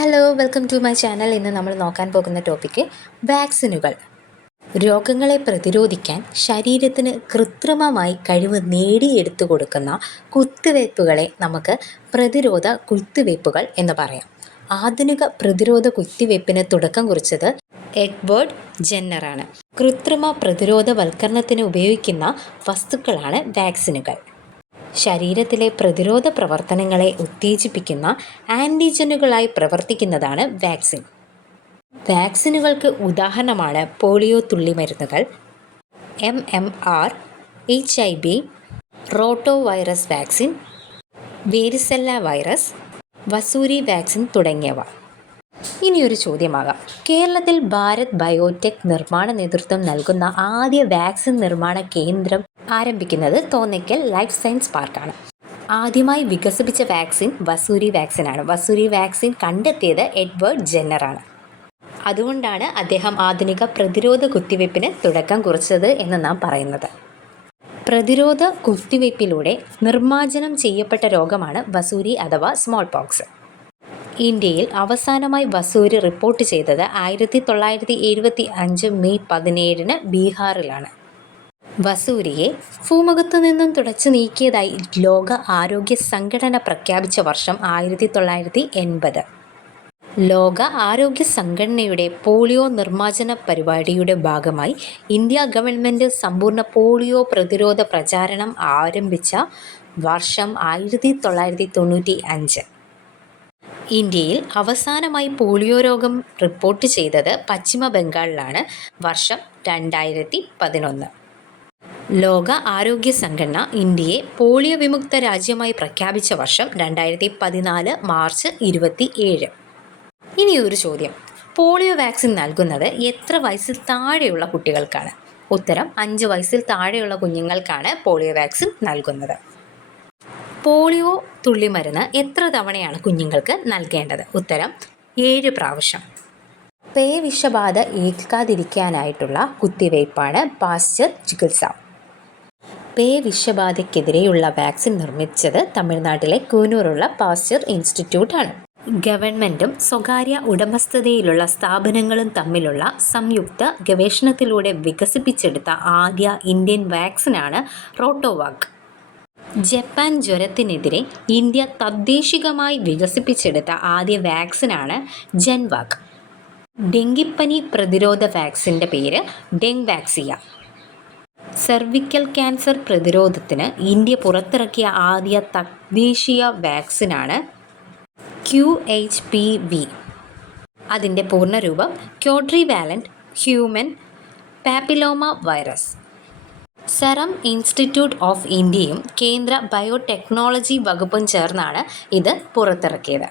Hello welcome to my channel ഇന്ന് നമ്മൾ നോക്കാൻ പോകുന്ന ടോപ്പിക്ക് വാക്സിനുകൾ രോഗങ്ങളെ പ്രതിരോധിക്കാൻ ശരീരത്തിന് കൃത്രിമമായി കഴിവ് നേടിയെടുത്തു കൊടുക്കുന്ന കുത്തിവയ്പ്പുകളെ നമുക്ക് പ്രതിരോധ കുത്തിവയ്പ്പുകൾ എന്ന് പറയാം. ആധുനിക പ്രതിരോധ കുത്തിവയ്പ്പിന് തുടക്കം കുറിച്ചത് എഡ്വേർഡ് ജെന്നറാണ്. കൃത്രിമ പ്രതിരോധവൽക്കരണത്തിന് ഉപയോഗിക്കുന്ന വസ്തുക്കളാണ് വാക്സിനുകൾ ശരീരത്തിലെ പ്രതിരോധ പ്രവർത്തനങ്ങളെ ഉത്തേജിപ്പിക്കുന്ന ആന്റിജനുകളായി പ്രവർത്തിക്കുന്നതാണ് വാക്സിൻ. വാക്സിനുകൾക്ക് ഉദാഹരണമാണ് polio തുള്ളിമരുന്നുകൾ M M R H I B rotavirus vaccine varicella virus Vasoori vaccine തുടങ്ങിയവ. ഇനിയൊരു ചോദ്യമാകാം. കേരളത്തിൽ ഭാരത് ബയോടെക് നിർമ്മാണ നേതൃത്വം നൽകുന്ന ആദ്യ വാക്സിൻ നിർമ്മാണ കേന്ദ്രം ആരംഭിക്കുന്നത് തോന്നയ്ക്കൽ ലൈഫ് സയൻസ് പാർക്കാണ്. ആദ്യമായി വികസിപ്പിച്ച വാക്സിൻ വസൂരി വാക്സിനാണ്. വസൂരി വാക്സിൻ കണ്ടെത്തിയത് എഡ്വേർഡ് ജെന്നറാണ് അതുകൊണ്ടാണ് അദ്ദേഹം ആധുനിക പ്രതിരോധ കുത്തിവയ്പ്പിന് തുടക്കം കുറിച്ചത് എന്ന് നാം പറയുന്നത്. പ്രതിരോധ കുത്തിവയ്പ്പിലൂടെ നിർമ്മാർജനം ചെയ്യപ്പെട്ട രോഗമാണ് വസൂരി അഥവാ സ്മോൾ പോക്സ്. ഇന്ത്യയിൽ അവസാനമായി വസൂരി റിപ്പോർട്ട് ചെയ്തത് ആയിരത്തി തൊള്ളായിരത്തി എഴുപത്തി അഞ്ച് മെയ് പതിനേഴിന് ബീഹാറിലാണ്. വസൂരിയെ ഭൂമുഖത്തു നിന്നും തുടച്ചു നീക്കിയതായി ലോക ആരോഗ്യ സംഘടന പ്രഖ്യാപിച്ച വർഷം ആയിരത്തി തൊള്ളായിരത്തി എൺപത്. ലോക ആരോഗ്യ സംഘടനയുടെ പോളിയോ നിർമ്മാർജന പരിപാടിയുടെ ഭാഗമായി ഇന്ത്യ ഗവൺമെന്റ് സമ്പൂർണ പോളിയോ പ്രതിരോധ പ്രചാരണം ആരംഭിച്ച വർഷം ആയിരത്തി തൊള്ളായിരത്തി തൊണ്ണൂറ്റി അഞ്ച്. ഇന്ത്യയിൽ അവസാനമായി പോളിയോ രോഗം റിപ്പോർട്ട് ചെയ്തത് പശ്ചിമ ബംഗാളിലാണ് വർഷം രണ്ടായിരത്തി പതിനൊന്ന്. ലോക ആരോഗ്യ സംഘടന ഇന്ത്യയെ പോളിയോ വിമുക്ത രാജ്യമായി പ്രഖ്യാപിച്ച വർഷം രണ്ടായിരത്തി പതിനാല് മാർച്ച് ഇരുപത്തി ഏഴ് ഇനിയൊരു ചോദ്യം. പോളിയോ വാക്സിൻ നൽകുന്നത് എത്ര വയസ്സിൽ താഴെയുള്ള കുട്ടികൾക്കാണ്? ഉത്തരം അഞ്ച് വയസ്സിൽ താഴെയുള്ള കുഞ്ഞുങ്ങൾക്കാണ് പോളിയോ വാക്സിൻ നൽകുന്നത്. പോളിയോ തുള്ളിമരുന്ന് എത്ര തവണയാണ് കുഞ്ഞുങ്ങൾക്ക് നൽകേണ്ടത്? ഉത്തരം ഏഴ് പ്രാവശ്യം. പേവിഷബാധ ഏൽക്കാതിരിക്കാനായിട്ടുള്ള കുത്തിവയ്പ്പാണ് പാസ്ചർ ചികിത്സ. പേ വിഷബാധയ്ക്കെതിരെയുള്ള വാക്സിൻ നിർമ്മിച്ചത് തമിഴ്നാട്ടിലെ കൂനൂറുള്ള പാസ്ചർ ആണ് ഗവൺമെന്റും സ്വകാര്യ ഉടമസ്ഥതയിലുള്ള സ്ഥാപനങ്ങളും തമ്മിലുള്ള സംയുക്ത ഗവേഷണത്തിലൂടെ വികസിപ്പിച്ചെടുത്ത ആദ്യ ഇന്ത്യൻ വാക്സിനാണ് റോട്ടോവാക്. ജപ്പാൻ ജ്വരത്തിനെതിരെ ഇന്ത്യ തദ്ദേശികമായി വികസിപ്പിച്ചെടുത്ത ആദ്യ വാക്സിനാണ് ജൻവാക്. ഡെങ്കിപ്പനി പ്രതിരോധ വാക്സിന്റെ പേര് ഡെങ് വാക്സിയ സെർവിക്കൽ ക്യാൻസർ പ്രതിരോധത്തിന് ഇന്ത്യ പുറത്തിറക്കിയ ആദ്യ തദ്ദേശീയ വാക്സിനാണ് ക്യു എച്ച് പി വി അതിന്റെ പൂർണരൂപം quadrivalent human papilloma virus serum institute of ഇന്ത്യയും കേന്ദ്ര ബയോടെക്നോളജി വകുപ്പും ചേർന്നാണ് ഇത് പുറത്തിറക്കിയത്.